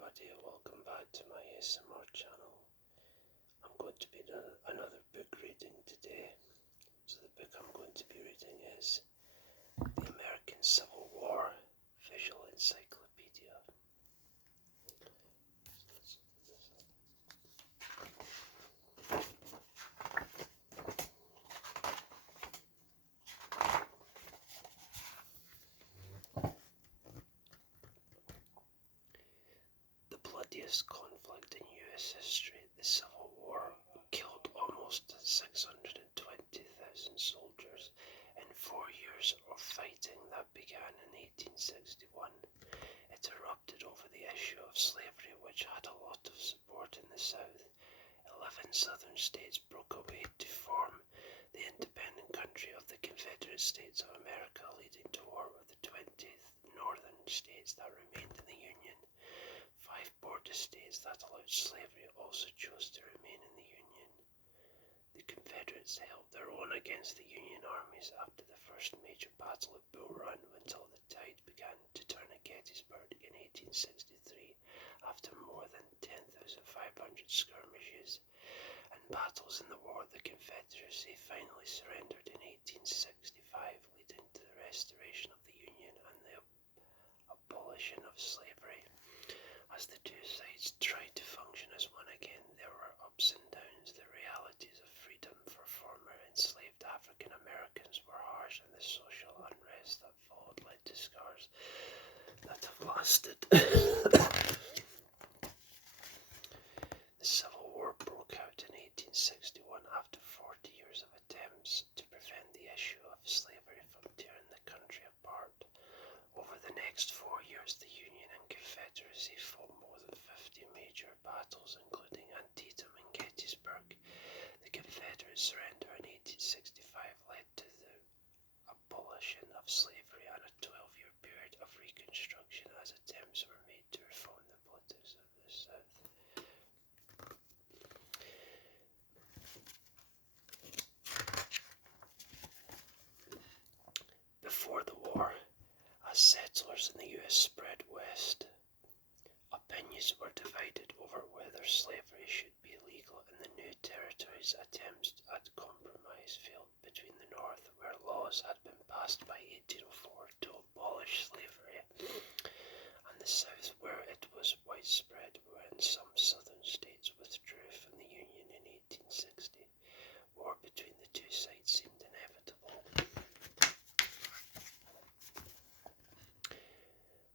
everybody, welcome back to my ASMR channel. I'm going to be doing another book reading today. So the book I'm going to be reading is The American Civil War Visual Encyclopedia. The bloodiest conflict in US history, the Civil War, killed almost 620,000 soldiers in 4 years of fighting that began in 1861. It erupted over the issue of slavery, which had a lot of support in the South. 11 southern states broke away to form the independent country of the Confederate States of America, leading to war with the 20 northern states that remained in the Union. 5 border states that allowed slavery also chose to remain in the Union. The Confederates held their own against the Union armies after the first major battle at Bull Run until the tide began to turn at Gettysburg in 1863 after more than 10,500 skirmishes and battles in the war. The Confederacy finally surrendered in 1865, leading to the restoration of the Union and the abolition of slavery. As the two sides tried to function as one again, there were ups and downs. The realities of freedom for former enslaved African Americans were harsh, and the social unrest that followed led to scars that have lasted. The Civil War broke out in 1861 after 40 years of attempts to prevent the issue of slavery from tearing the country apart. Over the next 4 years, the Union and Confederacy fought more than 50 major battles, including Antietam and Gettysburg. The Confederate surrender in 1865 led to the abolition of slavery and a 12-year period of Reconstruction as attempts were made to reform the politics of the South. Before the war, as settlers in the US spread west, opinions were divided over whether slavery should be legal in the new territories. Attempts at compromise failed between the North, where laws had been passed by 1804 to abolish slavery, and the South, where it was widespread, when some southern states withdrew from the Union in 1860. War between the two sides seemed inevitable.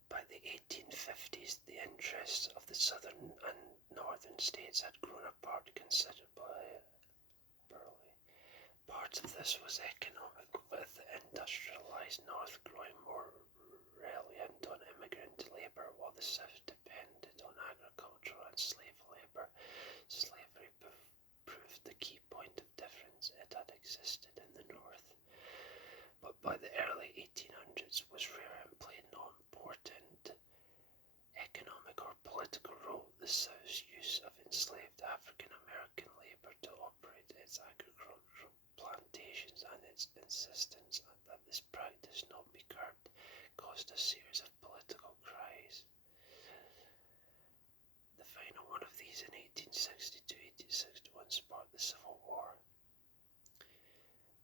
By the 1850s, the interests of the southern and northern states had grown apart considerably. Part of this was economic, with the industrialized North growing more reliant on immigrant labour, while the South depended on agricultural and slave labour. Slavery proved the key point of difference. It had existed in the North, but by the early 1800s was rare and played no important economic or political role. The South's use of enslaved African American labour to operate its agricultural plantations and its insistence that this practice not be curbed caused a series of political cries. The final one of these in 1860 to 1861 sparked the Civil War.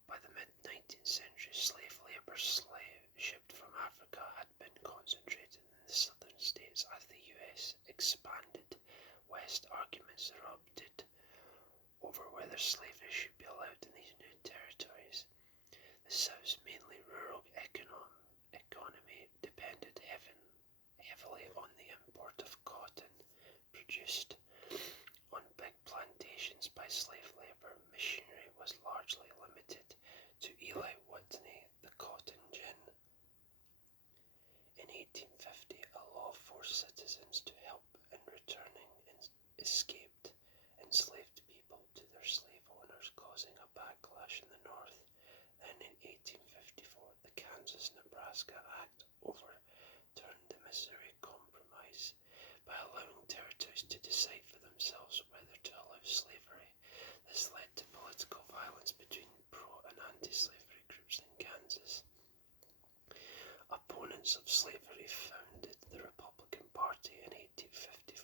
By the mid-19th century, slave labour shipped from Africa had been concentrated in the southern states. As the US expanded west, arguments erupted over whether slavery should be allowed in these new territories. The South's mainly rural economy depended heavily on the import of cotton produced on big plantations by slave labour. Machinery was largely limited to Eli Whitney, the cotton gin. In 1850, a law forced citizens to help in returning escaped enslaved people to their slave owners, causing a backlash in the North. Then in 1854, the Kansas-Nebraska Act overturned the Missouri Compromise by allowing territories to decide for themselves whether to allow slavery. This led to political violence between pro- and anti-slavery groups in Kansas. Opponents of slavery founded the Republican Party in 1855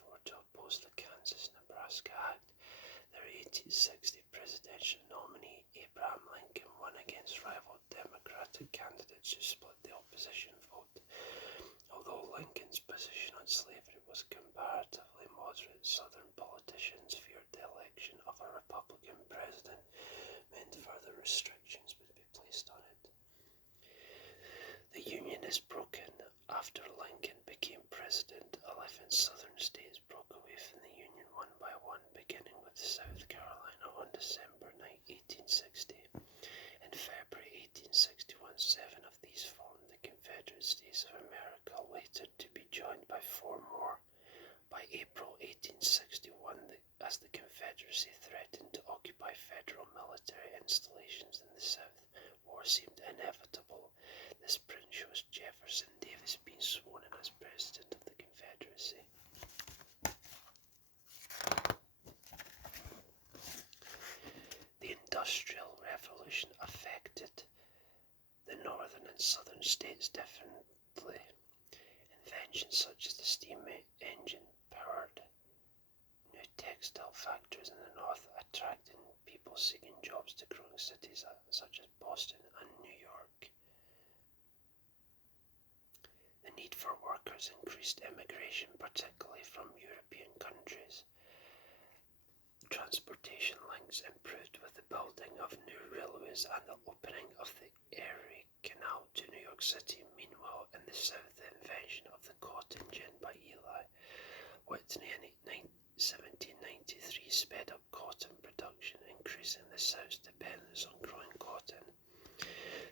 After Lincoln became president, 11 southern states broke away from the Union one by one, beginning with South Carolina on December 9, 1860. In February 1861, 7 of these formed the Confederate States of America, later to be joined by 4 more. By April 1861, as the Confederacy threatened to occupy federal military installations in the South, war seemed inevitable. This print shows Jefferson Davis being sworn in as President of the Confederacy. The Industrial Revolution affected the northern and southern states differently. Inventions such as the steam engine powered new textile factories in the north, attracting people seeking jobs to growing cities such as Boston and New York. The need for workers increased immigration, particularly from European countries. Transportation links improved with the building of new railways and the opening of the Erie Canal to New York City. Meanwhile, in the South, the invention of the cotton gin by Eli Whitney in 1793 sped up cotton production, increasing the South's dependence on growing cotton.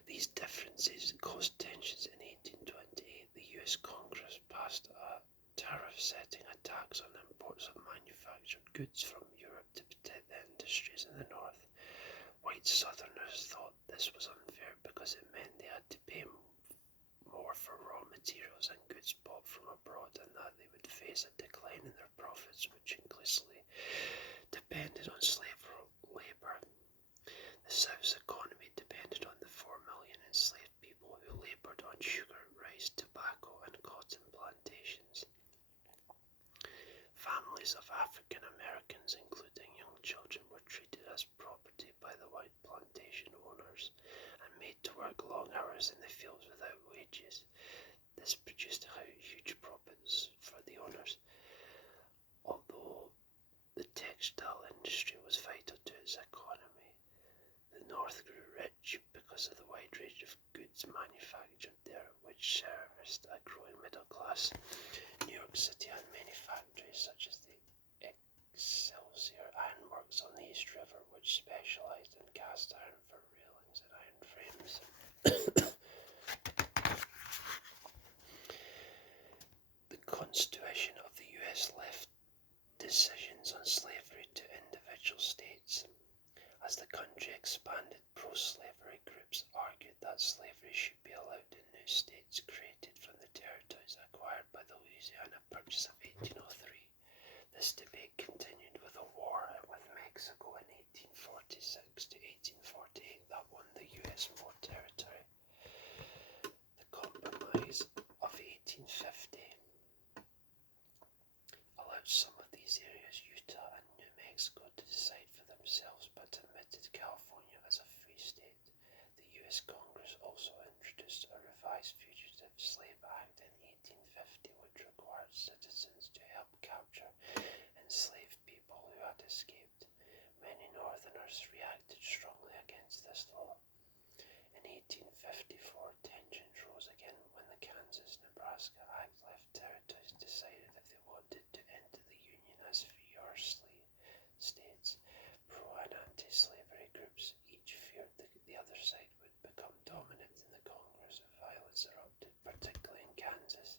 These differences caused tensions. In 1828, the U.S. Congress passed a tariff setting a tax on imports of manufactured goods from Europe to protect the industries in the North. White Southerners thought this was unfair because it meant they had to pay more for raw materials and goods bought from abroad, and that they would face a decline in their profits, which increasingly depended on slave labour. The South's economy depended on the 4 million enslaved people who laboured on sugar, rice, tobacco, and cotton plantations. Families of African Americans, including young children, were treated as property by the white plantation owners and made to work long hours in the fields without wages. This produced huge profits for the owners. Although the textile industry was vital to its economy, the North grew rich because of the wide range of goods manufactured there, which serviced a growing middle class. New York City had many factories such as the Excelsior Ironworks on the East River, which specialized in cast iron for railings and iron frames. The Constitution of the U.S. left decisions on slavery to individual states. As the country expanded, pro-slavery groups argued that slavery should be allowed in new states created from the territories acquired by the Louisiana Purchase of 1803. This debate continued with a war with Mexico in 1846 to 1848 that won the U.S. more territory. The Compromise of 1850 allowed some of these areas, Utah and New Mexico, to decide for themselves, but admitted California as a free state. The U.S. Congress also introduced a revised Fugitive Slave Act in 1850, which required citizens to help capture enslaved people who had escaped. Many Northerners reacted strongly against this law. In 1854, tensions rose again when the Kansas-Nebraska Act left territories decided if they wanted to enter the Union as free or states. Pro- and anti-slavery groups each feared the other side would become dominant in the Congress. Violence erupted, particularly in Kansas.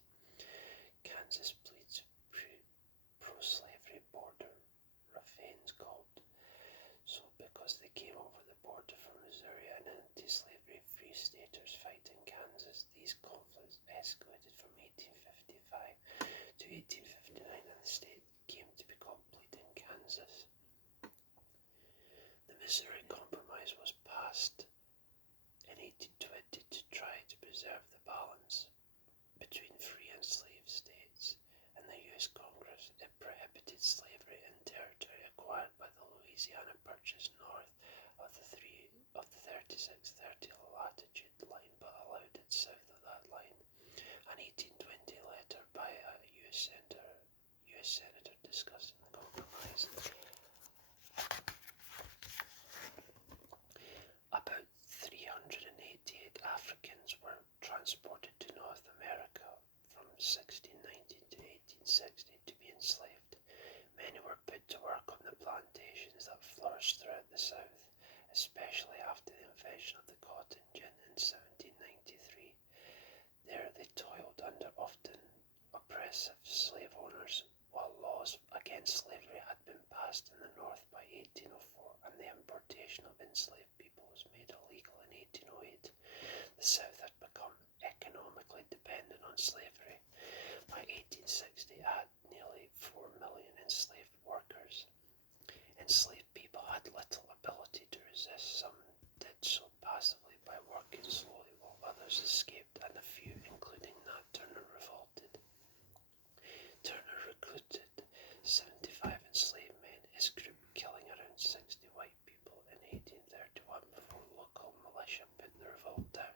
Kansas pleads pro-slavery border ruffians called so because they came over the border from Missouri, and anti-slavery free staters fight in Kansas. These conflicts escalated from 1855 to 1859, and the state came to be called Bleeding Kansas. The Missouri Compromise was passed in 1820 to try to preserve the balance between free and slave states. In the U.S. Congress, it prohibited slavery in territory acquired by the Louisiana Purchase north of the 3630 latitude line, but allowed it south of that line. An 1820 letter by a U.S. Senator discussing the compromise. About 388 Africans were transported to North America 1690 to 1860 to be enslaved. Many were put to work on the plantations that flourished throughout the South, especially after the invention of the cotton gin in 1793. There they toiled under often oppressive slave owners, while laws against slavery had been passed in the North by 1804 and the importation of enslaved people was made illegal in 1808. The South had become economically dependent on slavery. By 1860 it had nearly 4 million enslaved workers. Enslaved people had little ability to resist. Some did so passively by working slowly, while others escaped, and a few, including Nat Turner, revolted. Turner recruited 75 enslaved men, his group killing around 60 white people in 1831 before local militia put the revolt down.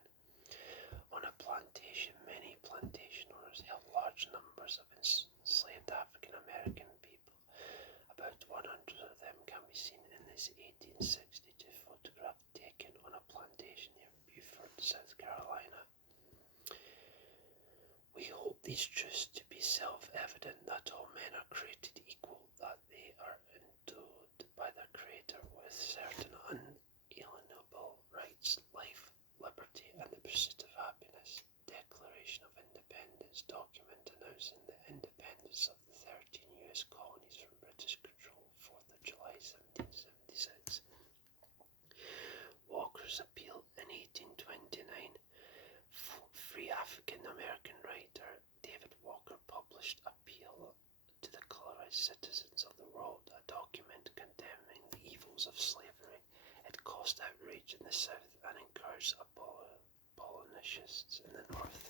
On a plantation, many plantation owners held large numbers of enslaved African American people. About 100 of them can be seen in this 1862 photograph taken on a plantation near Beaufort, South Carolina. We hold these truths to be self-evident, that all men are created equal, that they are endowed by their Creator with certain unalienable rights, life, liberty, and the pursuit of happiness. Declaration of Independence document announcing the independence of the 13 U.S. colonies from British control, 4th of July 1776. Walker's Appeal in 1829. Free African American writer David Walker published Appeal to the Colorized Citizens of the World, a document condemning the evils of slavery. It caused outrage in the South and encouraged abolitionists in the North.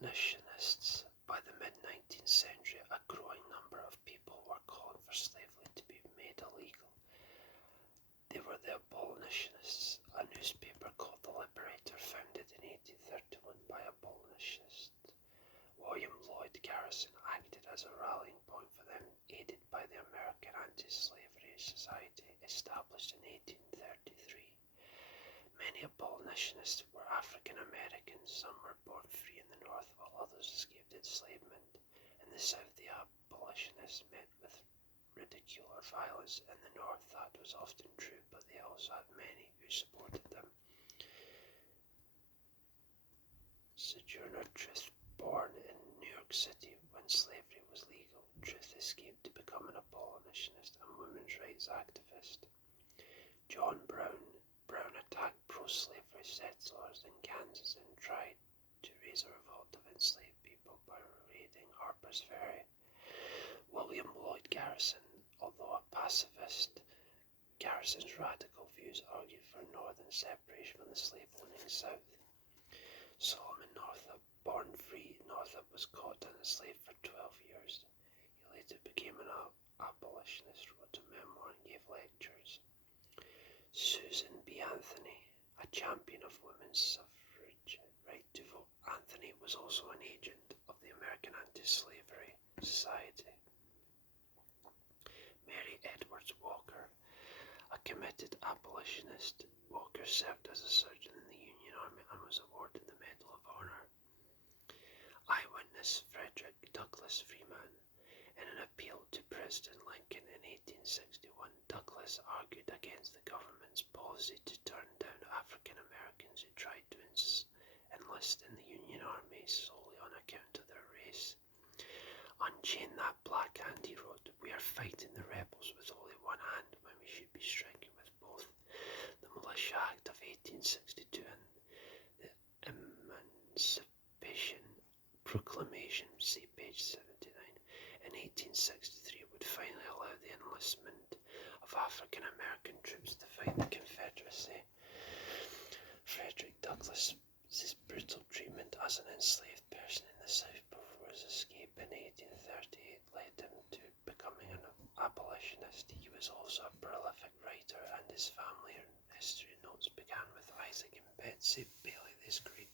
Abolitionists. By the mid-19th century, a growing number of people were calling for slavery to be made illegal. They were the abolitionists, a newspaper called The Liberator, founded in 1831 by abolitionists. William Lloyd Garrison acted as a rallying point for them, aided by the American Anti-Slavery Society, established in 1833. Many abolitionists were African Americans. Some were born free in the North, while others escaped enslavement. In the South, the abolitionists met with ridicule or violence. In the North, that was often true, but they also had many who supported them. Sojourner Truth, born in New York City when slavery was legal, Truth escaped to become an abolitionist and women's rights activist. John Brown attacked pro-slavery settlers in Kansas and tried to raise a revolt of enslaved people by raiding Harper's Ferry. William Lloyd Garrison, although a pacifist, Garrison's radical views argued for northern separation from the slave-owning South. Solomon Northup, born free, Northup was caught and enslaved for 12 years. He later became an abolitionist, wrote a memoir and gave lectures. Susan B. Anthony, a champion of women's suffrage right to vote. Anthony was also an agent of the American Anti-Slavery Society. Mary Edwards Walker, a committed abolitionist, Walker served as a surgeon in the Union Army and was awarded the Medal of Honor. Eyewitness Frederick Douglass Freeman. In an appeal to President Lincoln in 1861, Douglass argued against the government's policy to turn down African Americans who tried to enlist in the Union Army solely on account of their race. Unchain that black hand, he wrote. We are fighting the rebels with only one hand when we should be striking with both. The Militia Act of 1862 and the Emancipation Proclamation, see page 79, in 1863 would finally allow the enlistment of African American troops to fight the Confederacy. Frederick Douglass's brutal treatment as an enslaved person in the South before his escape in 1838 led him to becoming an abolitionist. He was also a prolific writer, and his family history notes began with Isaac and Betsy Bailey, his great